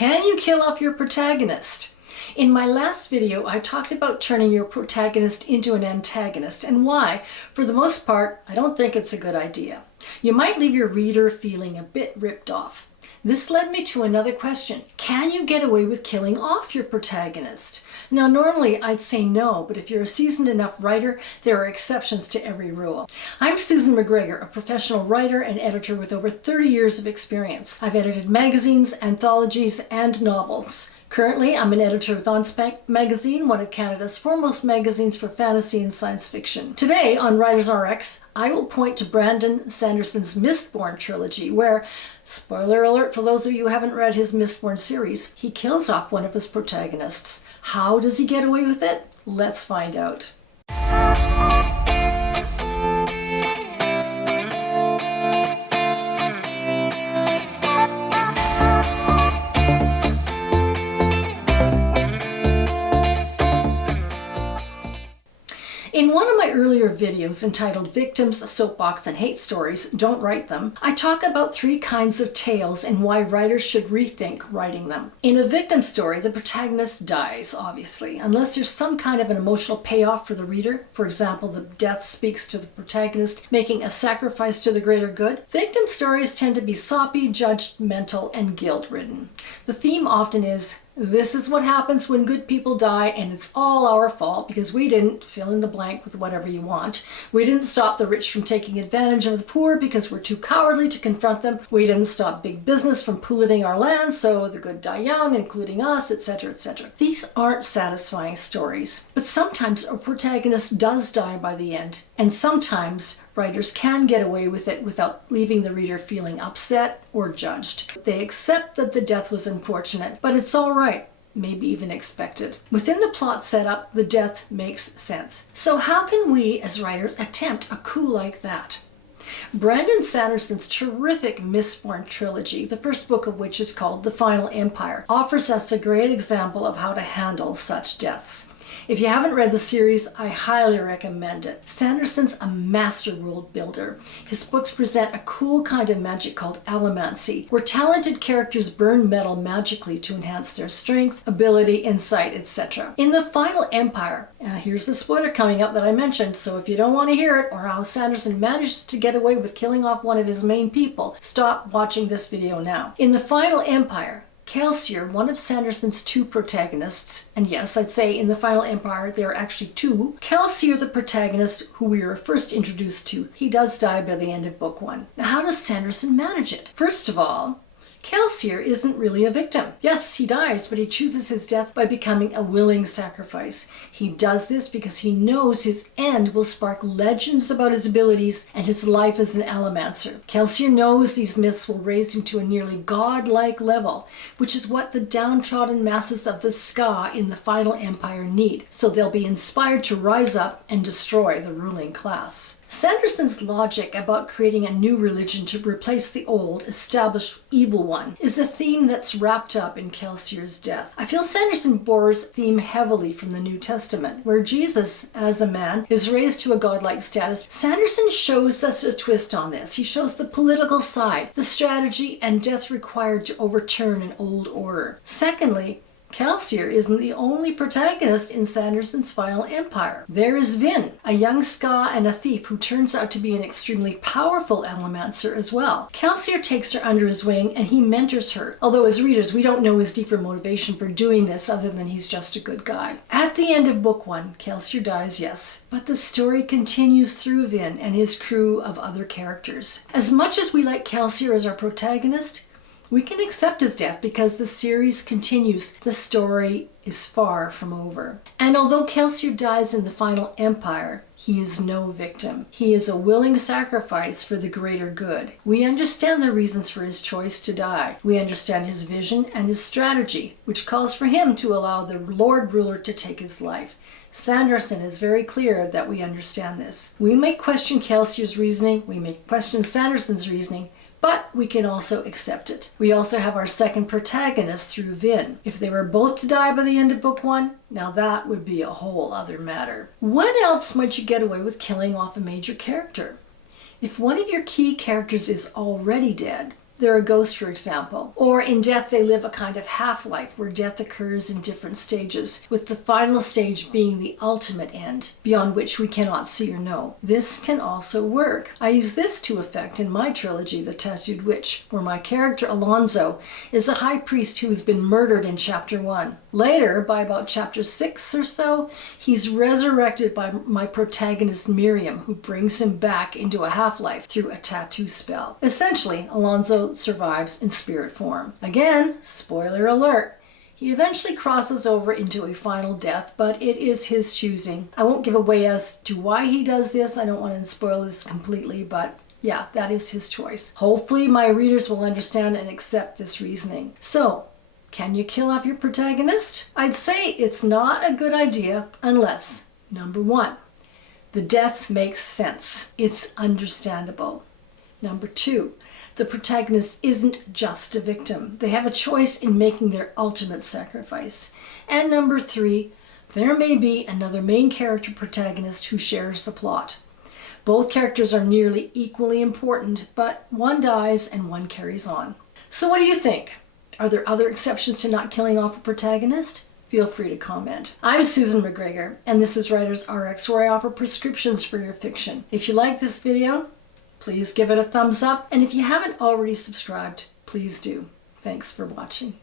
Can you kill off your protagonist? In my last video, I talked about turning your protagonist into an antagonist and why, for the most part, I don't think it's a good idea. You might leave your reader feeling a bit ripped off. This led me to another question. Can you get away with killing off your protagonist? Now, normally I'd say no, but if you're a seasoned enough writer, there are exceptions to every rule. I'm Susan McGregor, a professional writer and editor with over 30 years of experience. I've edited magazines, anthologies, and novels. Currently, I'm an editor with OnSpec Magazine, one of Canada's foremost magazines for fantasy and science fiction. Today on Writers RX, I will point to Brandon Sanderson's Mistborn Trilogy, where, spoiler alert for those of you who haven't read his Mistborn series, he kills off one of his protagonists. How does he get away with it? Let's find out. In one of my earlier videos entitled Victims, Soapbox, and Hate Stories, Don't Write Them, I talk about 3 kinds of tales and why writers should rethink writing them. In a victim story, the protagonist dies, obviously, unless there's some kind of an emotional payoff for the reader. For example, the death speaks to the protagonist making a sacrifice to the greater good. Victim stories tend to be soppy, judgmental, and guilt-ridden. The theme often is, this is what happens when good people die, and it's all our fault because we didn't fill in the blank with whatever you want. We didn't stop the rich from taking advantage of the poor because we're too cowardly to confront them. We didn't stop big business from polluting our land, so the good die young, including us, etc., etc. These aren't satisfying stories, but sometimes a protagonist does die by the end, and sometimes writers can get away with it without leaving the reader feeling upset or judged. They accept that the death was unfortunate, but it's all right, maybe even expected. Within the plot setup, the death makes sense. So how can we as writers attempt a coup like that? Brandon Sanderson's terrific Mistborn Trilogy, the first book of which is called The Final Empire, offers us a great example of how to handle such deaths. If you haven't read the series, I highly recommend it. Sanderson's a master world builder. His books present a cool kind of magic called allomancy, where talented characters burn metal magically to enhance their strength, ability, insight, etc. In The Final Empire, here's the spoiler coming up that I mentioned, so if you don't want to hear it or how Sanderson manages to get away with killing off one of his main people, stop watching this video now. In The Final Empire, Kelsier, one of Sanderson's 2 protagonists, and yes, I'd say in The Final Empire there are actually 2. Kelsier, the protagonist who we were first introduced to, he does die by the end of book 1. Now, how does Sanderson manage it? First of all, Kelsier isn't really a victim. Yes, he dies, but he chooses his death by becoming a willing sacrifice. He does this because he knows his end will spark legends about his abilities and his life as an allomancer. Kelsier knows these myths will raise him to a nearly godlike level, which is what the downtrodden masses of the Ska in the Final Empire need, so they'll be inspired to rise up and destroy the ruling class. Sanderson's logic about creating a new religion to replace the old, established evil one is a theme that's wrapped up in Kelsier's death. I feel Sanderson borrows theme heavily from the New Testament, where Jesus, as a man, is raised to a godlike status. Sanderson shows us a twist on this. He shows the political side, the strategy, and death required to overturn an old order. Secondly, Kelsier isn't the only protagonist in Sanderson's Final Empire. There is Vin, a young Ska and a thief who turns out to be an extremely powerful allomancer as well. Kelsier takes her under his wing and he mentors her, although as readers we don't know his deeper motivation for doing this other than he's just a good guy. At the end of book 1, Kelsier dies, yes, but the story continues through Vin and his crew of other characters. As much as we like Kelsier as our protagonist, we can accept his death because the series continues. The story is far from over. And although Kelsier dies in the Final Empire, he is no victim. He is a willing sacrifice for the greater good. We understand the reasons for his choice to die. We understand his vision and his strategy, which calls for him to allow the Lord Ruler to take his life. Sanderson is very clear that we understand this. We may question Kelsier's reasoning, we may question Sanderson's reasoning, but we can also accept it. We also have our second protagonist through Vin. If they were both to die by the end of book 1, now that would be a whole other matter. When else might you get away with killing off a major character? If one of your key characters is already dead, they're a ghost, for example. Or in death, they live a kind of half-life where death occurs in different stages, with the final stage being the ultimate end, beyond which we cannot see or know. This can also work. I use this to effect in my trilogy, The Tattooed Witch, where my character Alonzo is a high priest who has been murdered in chapter 1. Later, by about chapter 6 or so, he's resurrected by my protagonist Miriam, who brings him back into a half-life through a tattoo spell. Essentially, Alonzo survives in spirit form. Again, spoiler alert, he eventually crosses over into a final death, but it is his choosing. I won't give away as to why he does this. I don't want to spoil this completely, but yeah, that is his choice. Hopefully my readers will understand and accept this reasoning. So, can you kill off your protagonist? I'd say it's not a good idea unless, number 1, the death makes sense. It's understandable. Number 2, the protagonist isn't just a victim. They have a choice in making their ultimate sacrifice. And number 3, there may be another main character protagonist who shares the plot. Both characters are nearly equally important, but one dies and one carries on. So what do you think? Are there other exceptions to not killing off a protagonist? Feel free to comment. I'm Susan McGregor, and this is Writers RX, where I offer prescriptions for your fiction. If you like this video, please give it a thumbs up, and if you haven't already subscribed, please do. Thanks for watching.